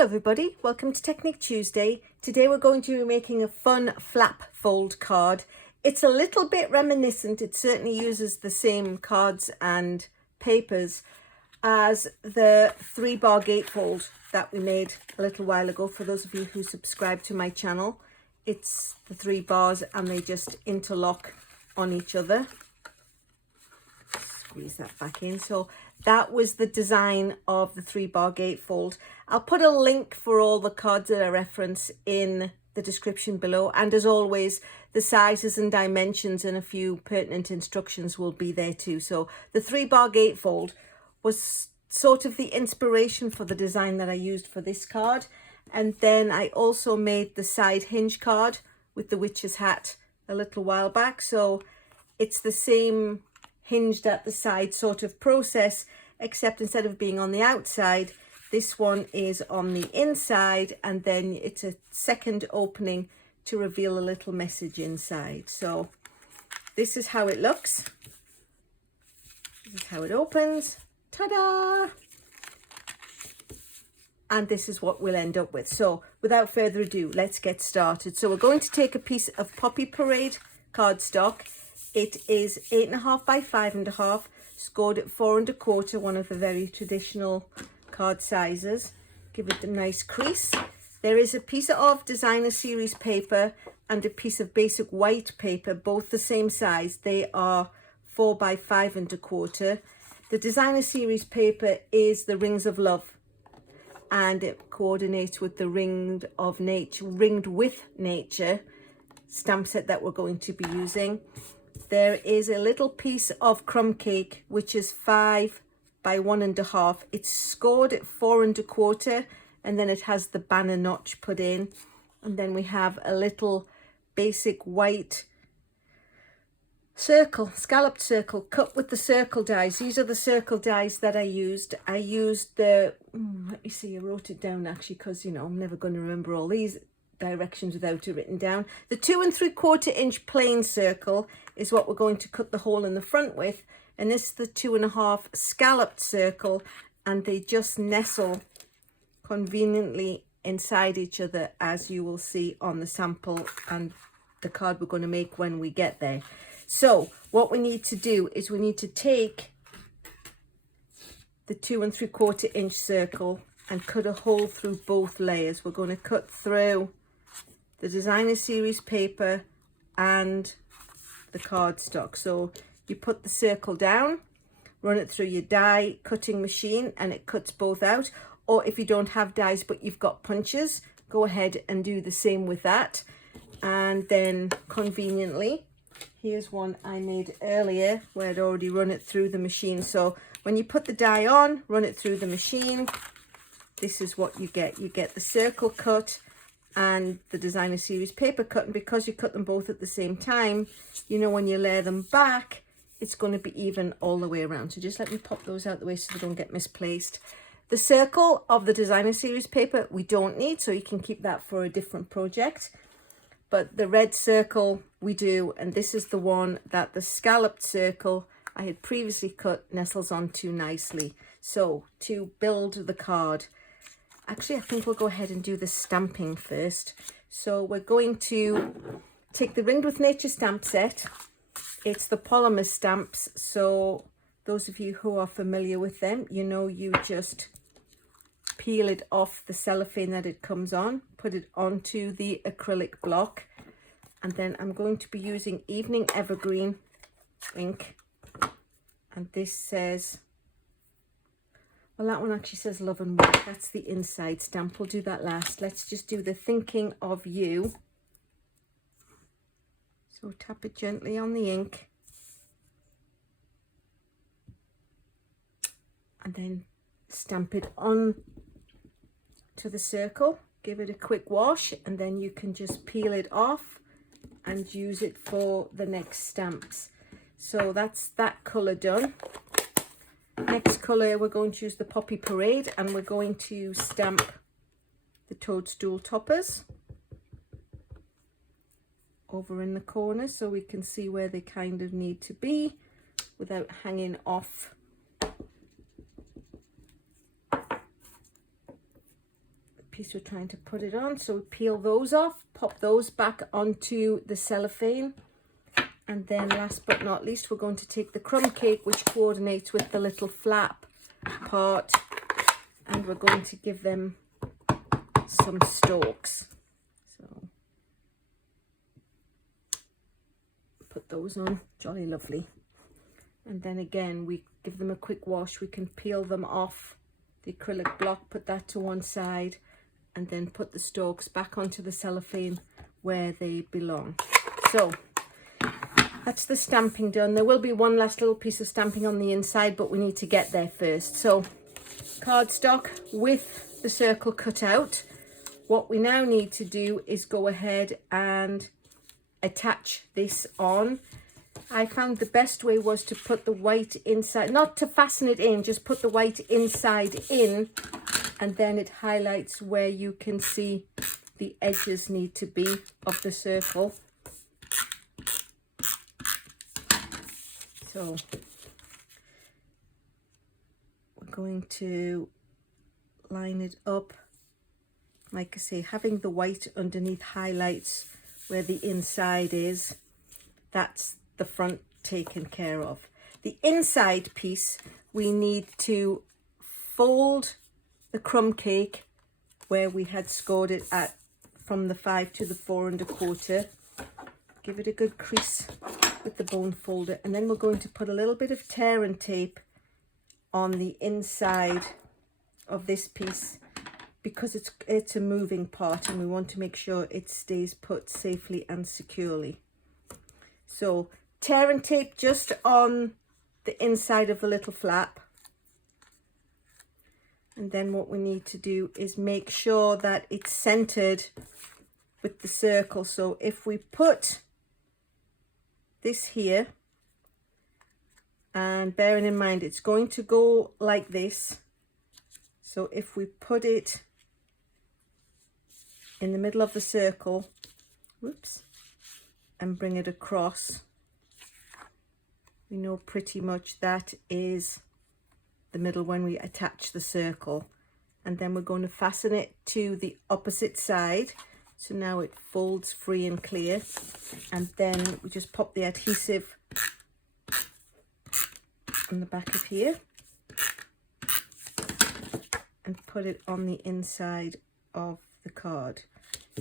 Hello everybody, welcome to Technique Tuesday. Today we're going to be making a fun flap fold card. It's a little bit reminiscent, it certainly uses the same cards and papers as the 3-bar gatefold that we made a little while ago. For those of you who subscribe to my channel, it's the 3 bars and they just interlock on each other. Squeeze that back in. So that was the design of the 3-bar gatefold. I'll put a link for all the cards that I reference in the description below, and as always the sizes and dimensions and a few pertinent instructions will be there too. So the 3-bar gatefold was sort of the inspiration for the design that I used for this card, and then I also made the side hinge card with the witch's hat a little while back. So it's the same hinged at the side sort of process, except instead of being on the outside, this one is on the inside, and then it's a second opening to reveal a little message inside. So this is how it looks. This is how it opens. Ta-da! And this is what we'll end up with. So without further ado, let's get started. So we're going to take a piece of Poppy Parade cardstock. It is 8.5 by 5.5, scored at 4 1/4, one of the very traditional card sizes. Give it a nice crease. There is a piece of designer series paper and a piece of basic white paper, both the same size. They are 4 by 5 1/4. The designer series paper is the Rings of Love, and it coordinates with the Ringed with Nature stamp set that we're going to be using. There is a little piece of Crumb Cake, which is 5 by 1.5. It's scored at 4 1/4, and then it has the banner notch put in. And then we have a little basic white circle, scalloped circle, cut with the circle dies. These are the circle dies that I used. I used the, let me see, I wrote it down actually, because, you know, I'm never going to remember all these directions without it written down. The 2 3/4 inch plain circle is what we're going to cut the hole in the front with, and this is the 2.5 scalloped circle, and they just nestle conveniently inside each other, as you will see on the sample and the card we're going to make when we get there. So what we need to do is we need to take the 2 3/4 inch circle and cut a hole through both layers. We're going to cut through the designer series paper and the cardstock. So you put the circle down, run it through your die cutting machine, and it cuts both out. Or if you don't have dies but you've got punches, go ahead and do the same with that. And then conveniently, here's one I made earlier where I'd already run it through the machine. So when you put the die on, run it through the machine, this is what you get. You get the circle cut and the designer series paper cut, and because you cut them both at the same time, you know, when you layer them back, it's going to be even all the way around. So just let me pop those out the way so they don't get misplaced. The circle of the designer series paper we don't need, so you can keep that for a different project, but the red circle we do, and this is the one that the scalloped circle I had previously cut nestles onto nicely. So to build the card, actually, I think we'll go ahead and do the stamping first. So we're going to take the Ringed with Nature stamp set. It's the polymer stamps. So those of you who are familiar with them, you know, you just peel it off the cellophane that it comes on, put it onto the acrylic block. And then I'm going to be using Evening Evergreen ink. And this says, well, that one actually says Love and Work. That's the inside stamp. We'll do that last. Let's just do the Thinking of You. So tap it gently on the ink. And then stamp it on to the circle. Give it a quick wash, and then you can just peel it off and use it for the next stamps. So that's that colour done. Next colour, we're going to use the Poppy Parade, and we're going to stamp the toadstool toppers over in the corner so we can see where they kind of need to be without hanging off piece we're trying to put it on. So we peel those off, pop those back onto the cellophane. And then last but not least, we're going to take the crumb cake, which coordinates with the little flap part, and we're going to give them some stalks. So put those on, jolly lovely. And then again, we give them a quick wash. We can peel them off the acrylic block, put that to one side, and then put the stalks back onto the cellophane where they belong. So that's the stamping done. There will be one last little piece of stamping on the inside, but we need to get there first. So cardstock with the circle cut out. What we now need to do is go ahead and attach this on. I found the best way was to put the white inside, not to fasten it in, just put the white inside in, and then it highlights where you can see the edges need to be of the circle. So we're going to line it up. Like I say, having the white underneath highlights where the inside is. That's the front taken care of. The inside piece, we need to fold the crumb cake where we had scored it at from the 5 to the 4 1/4. Give it a good crease with the bone folder, and then we're going to put a little bit of tear and tape on the inside of this piece because it's a moving part and we want to make sure it stays put safely and securely. So tear and tape just on the inside of the little flap, and then what we need to do is make sure that it's centered with the circle. So if we put this here, and bearing in mind it's going to go like this, so if we put it in the middle of the circle, whoops, and bring it across, we know pretty much that is the middle when we attach the circle. And then we're going to fasten it to the opposite side. So now it folds free and clear, and then we just pop the adhesive on the back of here and put it on the inside of the card.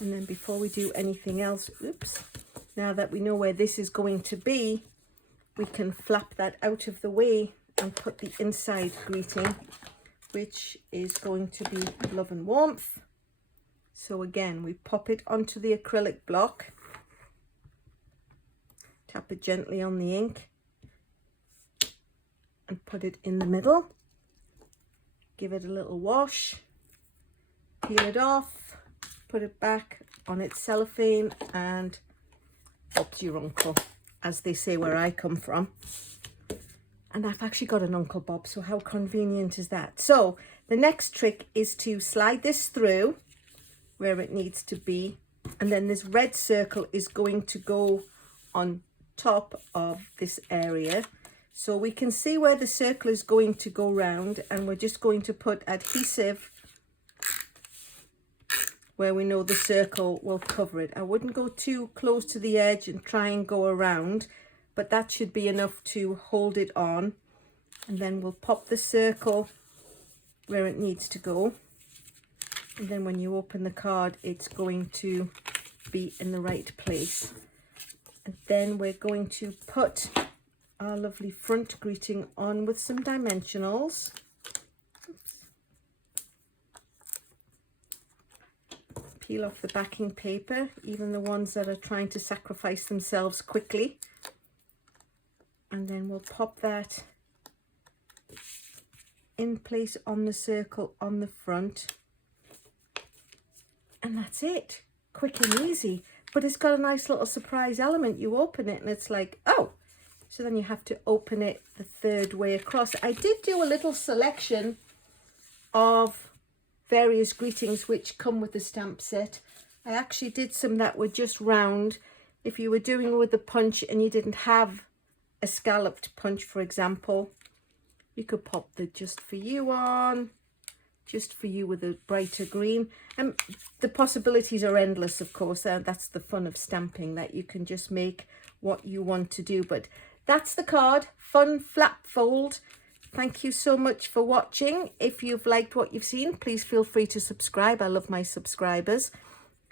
And then before we do anything else, oops, now that we know where this is going to be, we can flap that out of the way and put the inside greeting, which is going to be love and warmth. So again, we pop it onto the acrylic block, tap it gently on the ink and put it in the middle. Give it a little wash, peel it off, put it back on its cellophane, and Bob's your uncle, as they say where I come from. And I've actually got an Uncle Bob, so how convenient is that? So the next trick is to slide this through where it needs to be, and then this red circle is going to go on top of this area. So we can see where the circle is going to go round, and we're just going to put adhesive where we know the circle will cover it. I wouldn't go too close to the edge and try and go around, but that should be enough to hold it on. And then we'll pop the circle where it needs to go. And then when you open the card, it's going to be in the right place. And then we're going to put our lovely front greeting on with some dimensionals. Oops. Peel off the backing paper, even the ones that are trying to sacrifice themselves quickly. And then we'll pop that in place on the circle on the front. And that's it. Quick and easy. But it's got a nice little surprise element. You open it and it's like, oh. So then you have to open it the third way across. I did do a little selection of various greetings which come with the stamp set. I actually did some that were just round. If you were doing with the punch and you didn't have a scalloped punch, for example, you could pop the just for you on, just for you with a brighter green. And the possibilities are endless, of course. That's the fun of stamping, that you can just make what you want to do. But that's the card. Fun flap fold. Thank you so much for watching. If you've liked what you've seen, please feel free to subscribe. I love my subscribers.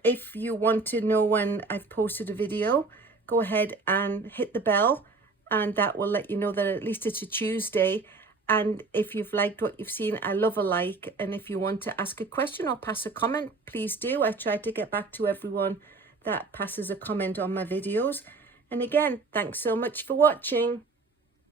If you want to know when I've posted a video, go ahead and hit the bell, and that will let you know that at least it's a Tuesday. And if you've liked what you've seen, I love a like. And if you want to ask a question or pass a comment, please do. I try to get back to everyone that passes a comment on my videos. And again, thanks so much for watching.